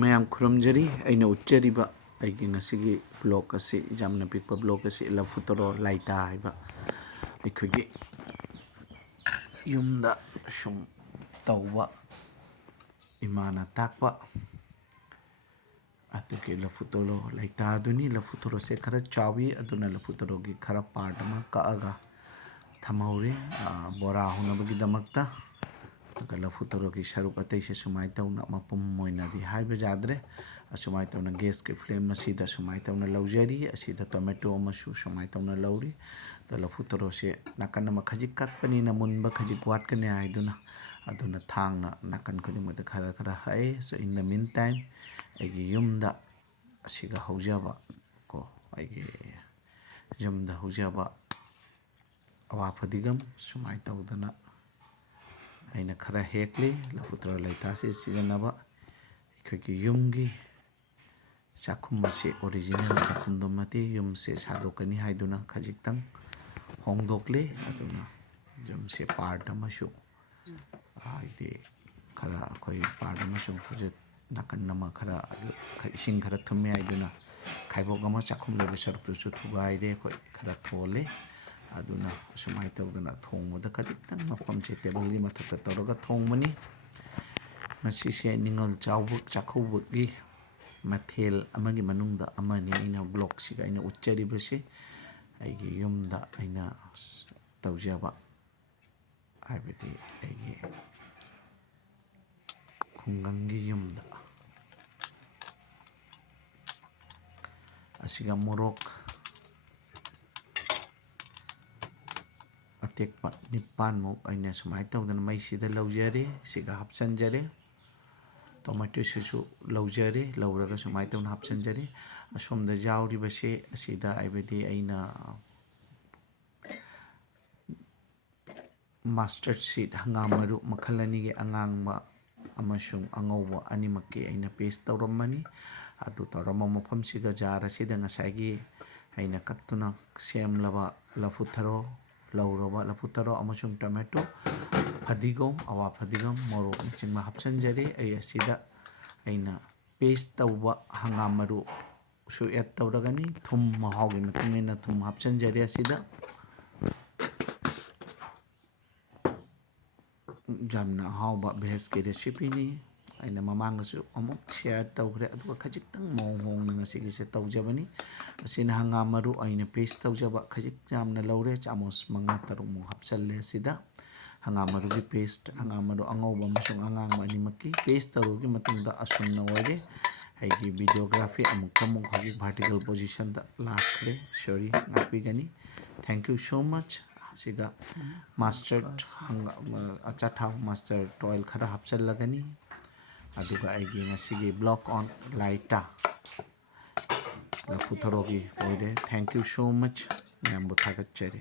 ꯃꯌꯥꯝ ꯈꯨꯔꯨꯝꯖꯔꯤ ꯑꯩꯅ ꯎꯠꯆꯔꯤꯕ ꯑꯩꯒꯤ ꯉꯁꯤꯒꯤ ꯕ꯭ꯂꯣꯛ ꯑꯁꯤ ꯌꯥꯝꯅ ꯄꯤꯛꯄ ꯕ꯭ꯂꯣꯛ ꯑꯁꯤ ꯂꯐꯨꯊꯔꯣ ꯂꯥꯏꯇꯥ ꯍꯥꯏꯕ ꯑꯩꯈꯣꯏꯒꯤ ꯌꯨꯝꯗ ꯁꯨꯝ ꯇꯧꯕ ꯏꯃꯥꯅ ꯇꯥꯛꯄ ꯑꯗꯨꯒꯤ ꯂꯐꯨꯊꯔꯣ ꯂꯥꯏꯇꯥꯗꯨꯅꯤ ꯂꯐꯨꯊꯔꯣꯁꯦ ꯈꯔ ꯆꯥꯎꯏ ꯑꯗꯨꯅ ꯂꯐꯨꯊꯔꯣꯒꯤ ꯈꯔ ꯄꯥꯔꯠ ꯑꯃ ꯀꯛꯑꯒ ꯊꯝꯍꯧꯔꯦ ꯕꯣꯔꯥ ꯍꯧꯅꯕꯒꯤꯗꯃꯛꯇ ꯑꯗꯨꯒ ꯂꯐꯨꯊꯔꯣꯒꯤ ꯁꯔꯨꯛ ꯑꯇꯩꯁꯦ ꯁꯨꯃꯥꯏꯅ ꯇꯧꯅ ꯃꯄꯨꯝ ꯑꯣꯏꯅꯗꯤ ꯍꯥꯏꯕ ꯌꯥꯗ꯭ꯔꯦ ꯑꯁꯨꯃꯥꯏꯅ ꯇꯧꯅ ꯒꯦꯁꯀꯤ ꯐ꯭ꯂꯦꯝ ꯑꯁꯤꯗ ꯁꯨꯃꯥꯏꯅ ꯇꯧꯅ ꯂꯧꯖꯔꯤ ꯑꯁꯤꯗ ꯇꯣꯃꯦꯇꯣ ꯑꯃꯁꯨ ꯁꯨꯃꯥꯏꯅ ꯇꯧꯅ ꯂꯧꯔꯤ ꯑꯗꯣ ꯂꯐꯨꯊꯔꯣꯁꯦ ꯅꯥꯀꯟ ꯑꯃ ꯈꯖꯤꯛ ꯀꯛꯄꯅꯤꯅ ꯃꯨꯟꯕ ꯈꯖꯤꯛ ꯋꯥꯠꯀꯅꯤ ꯍꯥꯏꯗꯨꯅ ꯑꯗꯨꯅ ꯊꯥꯡꯅ ꯅꯥꯀꯟ ꯈꯨꯗꯤꯡꯃꯛꯇ ꯈꯔ ꯈꯔ ꯍꯛꯑꯦ ꯁꯣ ꯏꯟ ꯗ ꯃꯤꯟ ꯇꯥꯏꯝ ꯑꯩꯒꯤ ꯌꯨꯝꯗ ꯑꯁꯤꯒ ꯍꯧꯖꯕ ꯀꯣ ꯑꯩꯒꯤ ꯌꯨꯝꯗ ꯍꯧꯖꯕ ꯑꯋꯥ ꯐꯗꯤꯒꯝ ꯁꯨꯃꯥꯏꯅ ꯇꯧꯗꯅ ꯑꯩꯅ ꯈꯔ ꯍꯦꯛꯂꯤ ꯂꯐꯨꯊꯔꯣ ꯂꯩꯇꯥꯁꯤ ꯁꯤꯖꯤꯟꯅꯕ ꯑꯩꯈꯣꯏꯒꯤ ꯌꯨꯝꯒꯤ ꯆꯥꯛꯈꯨꯝ ꯑꯁꯤ ꯑꯣꯔꯤꯖꯤꯅꯦꯜ ꯆꯥꯛꯈꯨꯝꯗꯨꯃꯗꯤ ꯌꯨꯝꯁꯦ ꯁꯥꯗꯣꯛꯀꯅꯤ ꯍꯥꯏꯗꯨꯅ ꯈꯖꯤꯛꯇꯪ ꯍꯣꯡꯗꯣꯛꯂꯤ ꯑꯗꯨꯅ ꯌꯨꯝꯁꯦ ꯄꯥꯔꯠ ꯑꯃꯁꯨ ꯍꯥꯏꯗꯤ ꯈꯔ ꯑꯩꯈꯣꯏ ꯄꯥꯔꯠ ꯑꯃꯁꯨ ꯍꯧꯖꯤꯛ ꯅꯥꯀꯟ ꯑꯃ ꯈꯔ ꯏꯁꯤꯡꯈꯔ ꯊꯨꯝꯃꯦ ꯍꯥꯏꯗꯨꯅ ꯈꯥꯏꯕꯣꯛ ꯑꯃ ꯆꯥꯛꯈꯨꯝ ꯂꯩꯕ ꯁꯔꯨꯛꯇꯨꯁꯨ ꯊꯨꯒꯥꯏꯔꯦ ꯑꯩꯈꯣꯏ ꯈꯔ ꯊꯣꯜꯂꯦ ꯑꯗꯨꯅ ꯑꯁꯨꯃꯥꯏꯅ ꯇꯧꯗꯅ ꯊꯣꯡꯕꯗ ꯈꯖꯤꯛꯇꯪ ꯃꯐꯝꯁꯦ ꯇꯦꯕꯜꯒꯤ ꯃꯊꯛꯇ ꯇꯧꯔꯒ ꯊꯣꯡꯕꯅꯤ ꯃꯁꯤꯁꯦ ꯅꯤꯡꯉꯣꯜ ꯆꯥꯛꯀꯧꯕꯒꯤ ꯃꯊꯦꯜ ꯑꯃꯒꯤ ꯃꯅꯨꯡꯗ ꯑꯃꯅꯤ ꯑꯩꯅ ꯕ꯭ꯂꯣꯛꯁꯤꯒ ꯑꯩꯅ ꯎꯠꯆꯔꯤꯕꯁꯤ ꯑꯩꯒꯤ ꯌꯨꯝꯗ ꯑꯩꯅ ꯇꯧꯖꯕ ꯍꯥꯏꯕꯗꯤ ꯑꯩꯒꯤ ꯈꯨꯡꯒꯪꯒꯤ ꯌꯨꯝꯗ ꯑꯁꯤꯒ ꯃꯣꯔꯣꯛ ꯑꯇꯦꯛꯄ 9ꯃꯨꯛ ꯑꯩꯅ ꯁꯨꯃꯥꯏꯅ ꯇꯧꯗꯅ ꯃꯩꯁꯤꯗ ꯂꯧꯖꯔꯦ ꯁꯤꯒ ꯍꯥꯞꯆꯟꯖꯔꯦ ꯇꯣꯃꯦꯇꯣꯁꯤꯁꯨ ꯂꯧꯖꯔꯦ ꯂꯧꯔꯒ ꯁꯨꯃꯥꯏꯅ ꯇꯧꯅ ꯍꯥꯞꯆꯟꯖꯔꯦ ꯑꯁꯣꯝꯗ ꯌꯥꯎꯔꯤꯕꯁꯦ ꯑꯁꯤꯗ ꯍꯥꯏꯕꯗꯤ ꯑꯩꯅ ꯃꯥꯁꯇꯔꯗ ꯁꯤꯠ ꯍꯪꯒꯥꯝ ꯃꯔꯨ ꯃꯈꯜ ꯑꯅꯤꯒꯤ ꯑꯉꯥꯡꯕ ꯑꯃꯁꯨꯡ ꯑꯉꯧꯕ ꯑꯅꯤꯃꯛꯀꯤ ꯑꯩꯅ ꯄꯦꯁ ꯇꯧꯔꯝꯕꯅꯤ ꯑꯗꯨ ꯇꯧꯔꯝꯕ ꯃꯐꯝꯁꯤꯒ ꯖꯥꯔ ꯑꯁꯤꯗ ꯉꯁꯥꯏꯒꯤ ꯑꯩꯅ ꯀꯛꯇꯨꯅ ꯁꯦꯝꯂꯕ ꯂꯐꯨꯊꯔꯣ ꯂꯧꯔꯕ ꯂꯐꯨꯊꯔꯣ ꯑꯃꯁꯨꯡ ꯇꯣꯃꯦꯇꯣ ꯐꯗꯤꯒꯣꯝ ꯑꯋꯥ ꯐꯗꯤꯒꯣꯝ ꯃꯣꯔꯣꯛꯅꯆꯤꯡꯕ ꯍꯥꯞꯆꯟꯖꯔꯤ ꯑꯩ ꯑꯁꯤꯗ ꯑꯩꯅ ꯄꯦꯁ ꯇꯧꯕ ꯍꯪꯒꯥꯝ ꯃꯔꯨꯁꯨ ꯑꯦꯗ ꯇꯧꯔꯒꯅꯤ ꯊꯨꯝ ꯃꯍꯥꯎꯒꯤ ꯃꯇꯨꯡ ꯏꯟꯅ ꯊꯨꯝ ꯍꯥꯞꯆꯟꯖꯔꯤ ꯑꯁꯤꯗ ꯌꯥꯝꯅ ꯑꯍꯥꯎꯕ ꯚꯦꯖꯀꯤ ꯔꯦꯁꯤꯄꯤꯅꯤ ꯑꯩꯅ ꯃꯃꯥꯡꯗꯁꯨ ꯑꯃꯨꯛ ꯁꯤꯌꯥꯔ ꯇꯧꯈ꯭ꯔꯦ ꯑꯗꯨꯒ ꯈꯖꯤꯛꯇꯪ ꯃꯑꯣꯡ ꯍꯣꯡꯅ ꯉꯁꯤꯒꯤꯁꯦ ꯇꯧꯖꯕꯅꯤ ꯑꯁꯤꯅ ꯍꯪꯒꯥꯝ ꯃꯔꯨ ꯑꯩꯅ ꯄꯦꯁ ꯇꯧꯖꯕ ꯈꯖꯤꯛ ꯌꯥꯝꯅ ꯂꯧꯔꯦ ꯆꯥꯃꯁ 5-6ꯃꯨꯛ ꯍꯥꯞꯆꯜꯂꯦ ꯑꯁꯤꯗ ꯍꯪꯒꯥꯝ ꯃꯔꯨꯒꯤ ꯄꯦꯁꯠ ꯍꯪꯒꯥꯝ ꯃꯔꯨ ꯑꯉꯧꯕ ꯑꯃꯁꯨꯡ ꯑꯉꯥꯡꯕ ꯑꯅꯤꯃꯛꯀꯤ ꯄꯦꯁꯠ ꯇꯧꯔꯕꯒꯤ ꯃꯇꯨꯡꯗ ꯑꯁꯨꯝꯅ ꯑꯣꯏꯔꯦ ꯑꯩꯒꯤ ꯚꯤꯗꯤꯑꯣꯒ꯭ꯔꯥꯐꯤ ꯑꯃꯨꯛ ꯍꯧꯖꯤꯛ ꯚꯥꯔꯇꯤꯀꯦꯜ ꯄꯣꯖꯤꯁꯟꯗ ꯂꯥꯛꯈ꯭ꯔꯦ ꯁꯣꯔꯤ ꯉꯥꯛꯄꯤꯒꯅꯤ ꯊꯦꯡꯛ ꯌꯨ ꯁꯣ ꯃꯆ ꯑꯁꯤꯒ ꯃꯥꯁꯇꯔꯗ ꯑꯆꯥꯊꯥꯎ ꯃꯥꯁꯇꯔꯗ ꯑꯣꯏꯜ ꯈꯔ ꯍꯥꯞꯆꯜꯂꯒꯅꯤ ꯑꯗꯨꯒ ꯑꯩꯒꯤ ꯉꯁꯤꯒꯤ ꯕ꯭ꯂꯣꯛ ꯑꯣꯟ ꯂꯥꯏꯇꯥ ꯂꯐꯨꯊꯔꯣꯒꯤ ꯑꯣꯏꯔꯦ ꯊꯦꯡꯛ ꯌꯨ ꯁꯣ ꯃꯆ ꯃꯌꯥꯝꯕꯨ ꯊꯥꯒꯠꯆꯔꯤ